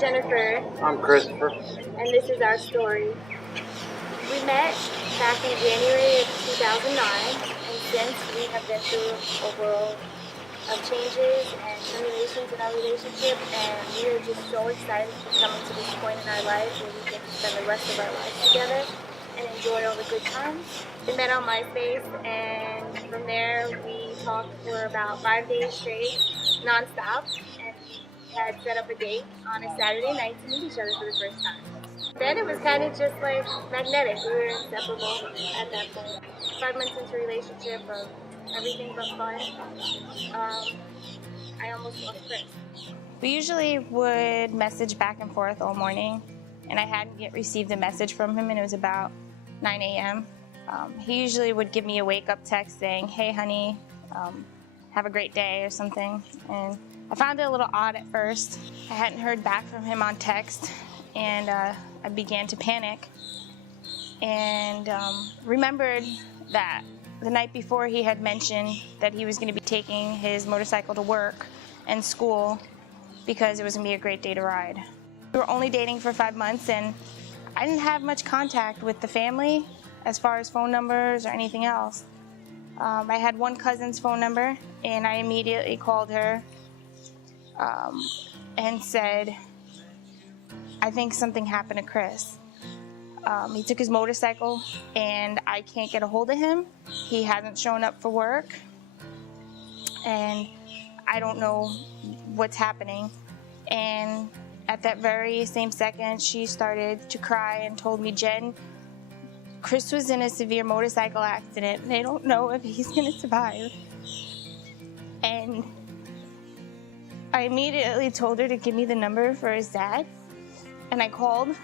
Jennifer. I'm Christopher. And this is our story. We met back in January of 2009, and since we have been through a world of changes and terminations in our relationship, and we are just so excited to be coming to this point in our life where we get to spend the rest of our lives together and enjoy all the good times. We met on MySpace, and from there we talked for about 5 days straight, nonstop, and we had set up a date on a Saturday night to meet each other for the first time. Then it was kind of just like magnetic. We were inseparable at that point. 5 months into a relationship of everything but fun, I almost lost Chris. We usually would message back and forth all morning, and I hadn't yet received a message from him, and it was about 9 a.m. He usually would give me a wake-up text saying, "Hey, honey, have a great day," or something. And I found it a little odd at first. I hadn't heard back from him on text, and I began to panic. And remembered that the night before he had mentioned that he was going to be taking his motorcycle to work and school because it was going to be a great day to ride. We were only dating for 5 months, and I didn't have much contact with the family as far as phone numbers or anything else. I had one cousin's phone number, and I immediately called her and said, "I think something happened to Chris. He took his motorcycle, and I can't get a hold of him. He hasn't shown up for work, and I don't know what's happening." And at that very same second, she started to cry and told me, "Jen, Chris was in a severe motorcycle accident. They don't know if he's going to survive." And I immediately told her to give me the number for his dad, and I called,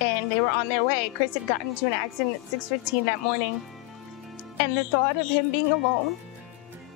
and they were on their way. Chris had gotten into an accident at 6:15 that morning, and the thought of him being alone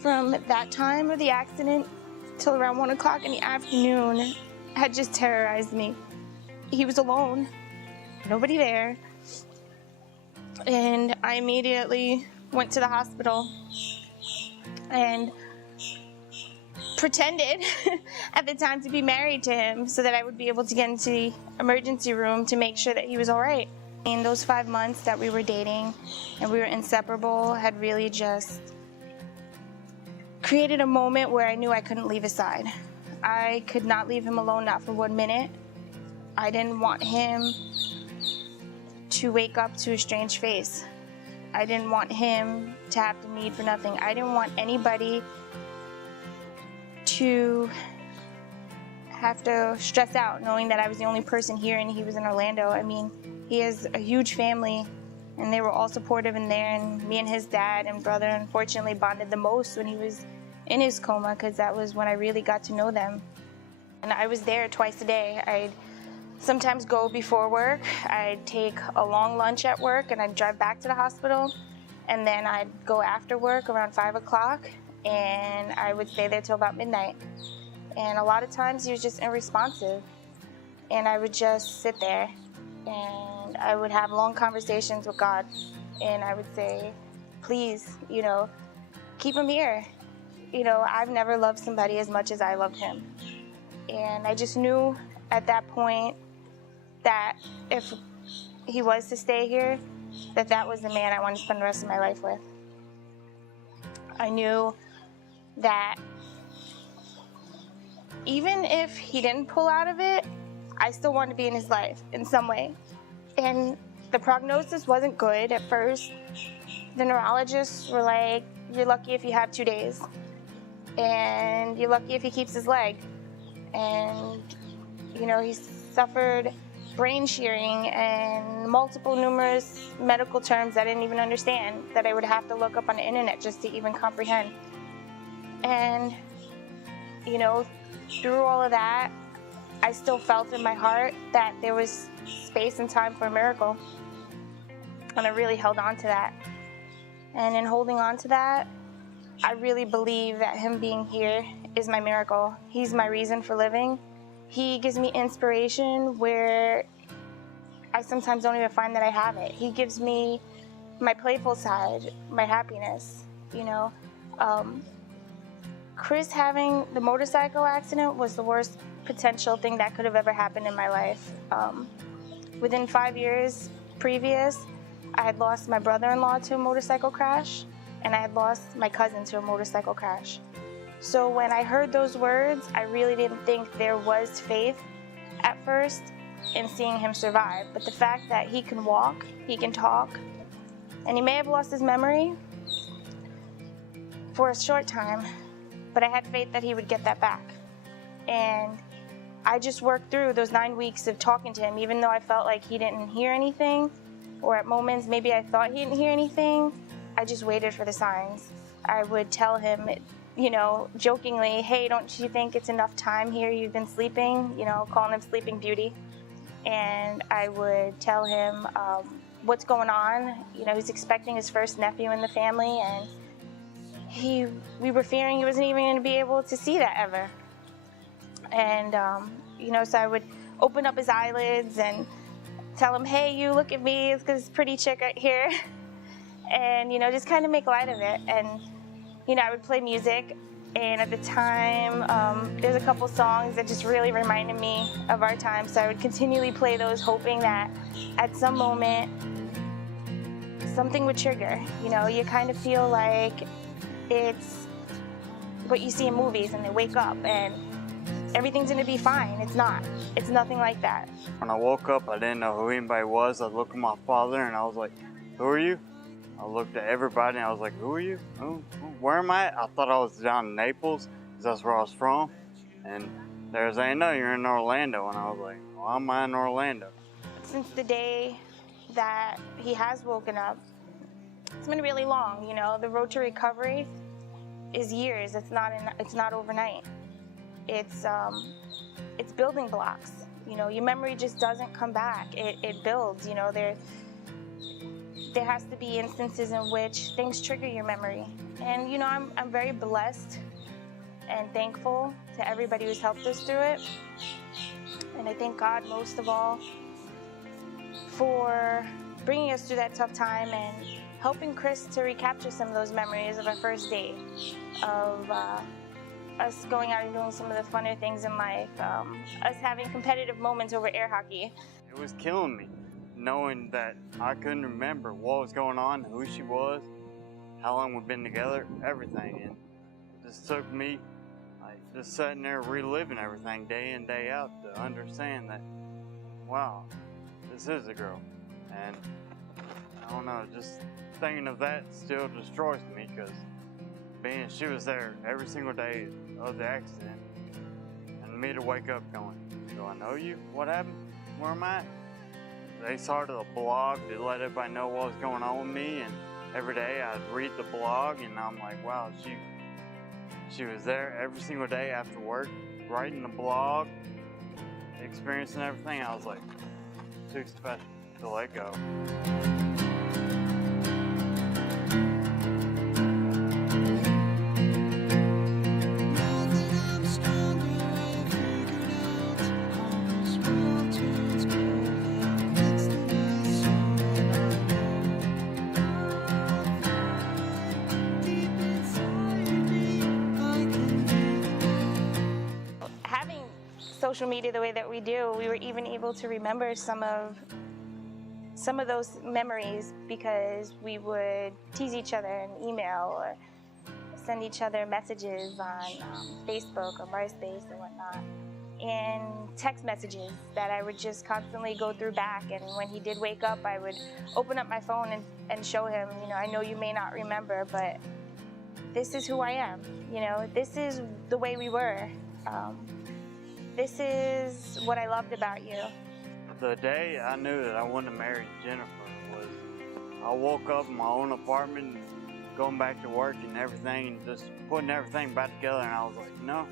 from that time of the accident till around 1 o'clock in the afternoon had just terrorized me. He was alone, nobody there, and I immediately went to the hospital and pretended at the time to be married to him so that I would be able to get into the emergency room to make sure that he was all right. In those 5 months that we were dating and we were inseparable had really just created a moment where I knew I couldn't leave his side. I could not leave him alone, not for 1 minute. I didn't want him to wake up to a strange face. I didn't want him to have to need for nothing. I didn't want anybody to have to stress out knowing that I was the only person here and he was in Orlando. I mean, he has a huge family, and they were all supportive in there, and me and his dad and brother unfortunately bonded the most when he was in his coma, because that was when I really got to know them. And I was there twice a day. I'd sometimes go before work, I'd take a long lunch at work, and I'd drive back to the hospital, and then I'd go after work around 5 o'clock, and I would stay there till about midnight. And a lot of times he was just unresponsive, and I would just sit there, and I would have long conversations with God, and I would say, "Please, keep him here. I've never loved somebody as much as I loved him." And I just knew at that point that if he was to stay here, that was the man I wanted to spend the rest of my life with. I knew that even if he didn't pull out of it, I still wanted to be in his life in some way. And the prognosis wasn't good at first. The neurologists were like, "You're lucky if you have 2 days. And you're lucky if he keeps his leg." And, he suffered brain shearing and numerous medical terms I didn't even understand, that I would have to look up on the internet just to even comprehend. And, through all of that, I still felt in my heart that there was space and time for a miracle. And I really held on to that. And in holding on to that, I really believe that him being here is my miracle. He's my reason for living. He gives me inspiration where I sometimes don't even find that I have it. He gives me my playful side, my happiness, Chris having the motorcycle accident was the worst potential thing that could have ever happened in my life. Within 5 years previous, I had lost my brother-in-law to a motorcycle crash, and I had lost my cousin to a motorcycle crash. So when I heard those words, I really didn't think there was faith at first in seeing him survive. But the fact that he can walk, he can talk, and he may have lost his memory for a short time, but I had faith that he would get that back. And I just worked through those 9 weeks of talking to him, even though I felt like he didn't hear anything, or at moments maybe I thought he didn't hear anything. I just waited for the signs. I would tell him, jokingly, hey, don't you think it's enough time here you've been sleeping? Calling him Sleeping Beauty. And I would tell him what's going on. He's expecting his first nephew in the family, and we were fearing he wasn't even going to be able to see that ever. And, so I would open up his eyelids and tell him, hey, you look at me, it's this pretty chick right here. And, just kind of make light of it. And, I would play music. And at the time, there's a couple songs that just really reminded me of our time. So I would continually play those, hoping that at some moment, something would trigger. You kind of feel like it's what you see in movies, and they wake up and everything's gonna be fine. It's not. It's nothing like that. When I woke up, I didn't know who anybody was. I looked at my father and I was like, who are you? I looked at everybody and I was like, who are you? Where am I? I thought I was down in Naples, because that's where I was from. And they're saying, no, you're in Orlando. And I was like, why am I in Orlando? Since the day that he has woken up, it's been really long. The road to recovery is years. It's not overnight. It's building blocks. Your memory just doesn't come back. It builds. There has to be instances in which things trigger your memory. And I'm very blessed and thankful to everybody who's helped us through it. And I thank God most of all for bringing us through that tough time and helping Chris to recapture some of those memories of our first date, of us going out and doing some of the funner things in life, us having competitive moments over air hockey. It was killing me, knowing that I couldn't remember what was going on, who she was, how long we've been together, everything. And it just took me just sitting there reliving everything day in, day out to understand that, wow, this is a girl. And I don't know, just thinking of that still destroys me, because she was there every single day of the accident, and me to wake up going, do I know you? What happened? Where am I? They started a blog to let everybody know what was going on with me, and every day I'd read the blog, and I'm like, wow, she was there every single day after work, writing the blog, experiencing everything. I was like, too special to let go. Social media the way that we do, we were even able to remember some of those memories, because we would tease each other in email or send each other messages on Facebook or MySpace and whatnot, and text messages that I would just constantly go through back. And when he did wake up, I would open up my phone and show him, I know you may not remember, but this is who I am. This is the way we were. This is what I loved about you. The day I knew that I wanted to marry Jennifer was I woke up in my own apartment, going back to work and everything, and just putting everything back together, and I was like,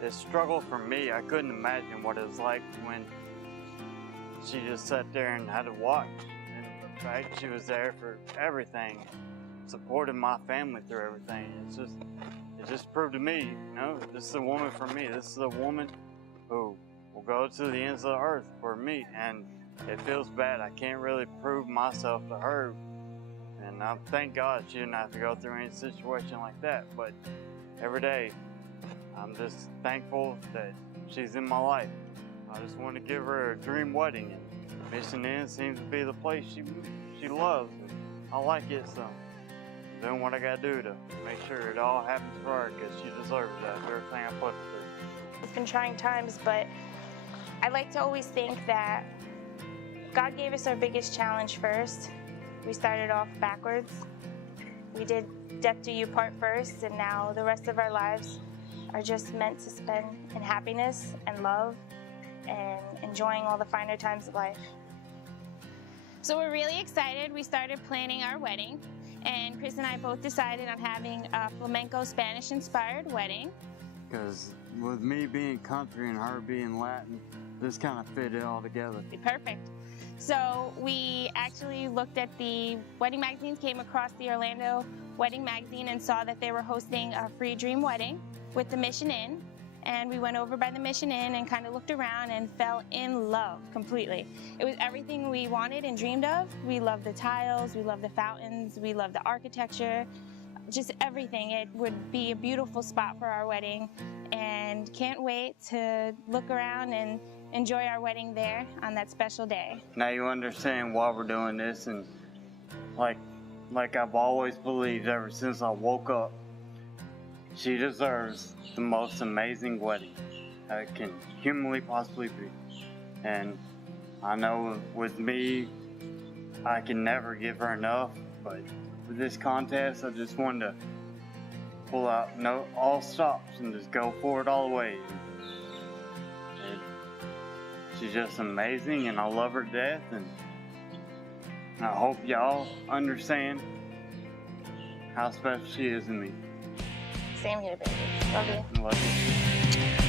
this struggle for me, I couldn't imagine what it was like when she just sat there and had to watch. And the fact she was there for everything, supported my family through everything. It just proved to me, this is a woman for me. This is a woman who will go to the ends of the earth for me. And it feels bad. I can't really prove myself to her. And I thank God she didn't have to go through any situation like that. But every day, I'm just thankful that she's in my life. I just want to give her a dream wedding, and Mission Inn seems to be the place she loves, and I like it, so I'm doing what I gotta do to make sure it all happens for her, because she deserves that, everything I put her through. It's been trying times, but I like to always think that God gave us our biggest challenge first. We started off backwards. We did Death Do You Part first, and now the rest of our lives are just meant to spend in happiness and love and enjoying all the finer times of life. So we're really excited. We started planning our wedding, and Chris and I both decided on having a flamenco Spanish-inspired wedding. Because with me being country and her being Latin, this kind of fit it all together. Perfect. So we actually looked at the wedding magazines, came across the Orlando Wedding Magazine and saw that they were hosting a free dream wedding with the Mission Inn. And we went over by the Mission Inn and kind of looked around and fell in love completely. It was everything we wanted and dreamed of. We loved the tiles, we loved the fountains, we loved the architecture, just everything. It would be a beautiful spot for our wedding, and can't wait to look around and enjoy our wedding there on that special day. Now you understand why we're doing this, and like I've always believed ever since I woke up, she deserves the most amazing wedding that can humanly possibly be. And I know with me, I can never give her enough, but with this contest, I just wanted to pull out all stops and just go for it all the way. She's just amazing, and I love her to death, and I hope y'all understand how special she is to me. Same here, baby. Love you. I love you.